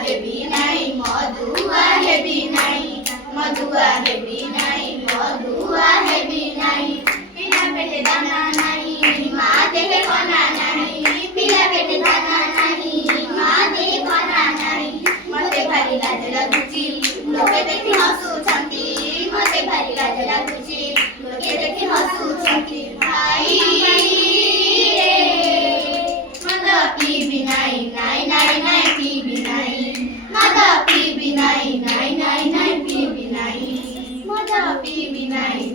ହେବି ନାହିଁ ମଧୁଆ ହେବି ନାହିଁ ମଧୁଆ ହେବି ନାହିଁ ମଧୁଆ ହେବି ନାହିଁ ପିଲା ପେଟେ ଦାନା ନାହିଁ ମା ଦେହେ କନା ନାହିଁ ପିଲା ପେଟେ ଦାନା ନାହିଁ ମା ଦେହେ କନା ନାହିଁ ମତେ ଭାରି ଲାଜ ଲାଗୁଛି ଲୋକେ ଦେଖି ହସୁଛନ୍ତି ମତେ ଭାରି ଲାଜ ଲାଗୁଛି ଲୋକେ ଦେଖି ହସୁଛନ୍ତି ଭାଇ ମଦ ପିଇବି ନାହିଁ ନାଇଁ ନାଇଁ ନାଇଁ ପିଇବି ନାହିଁ ମଦ ପିଇବି ନାହିଁ ନାଇଁ ନାଇଁ ନାଇଁ ପିଇବି ନାହିଁ ମଦ ପିଇବି ନାହିଁ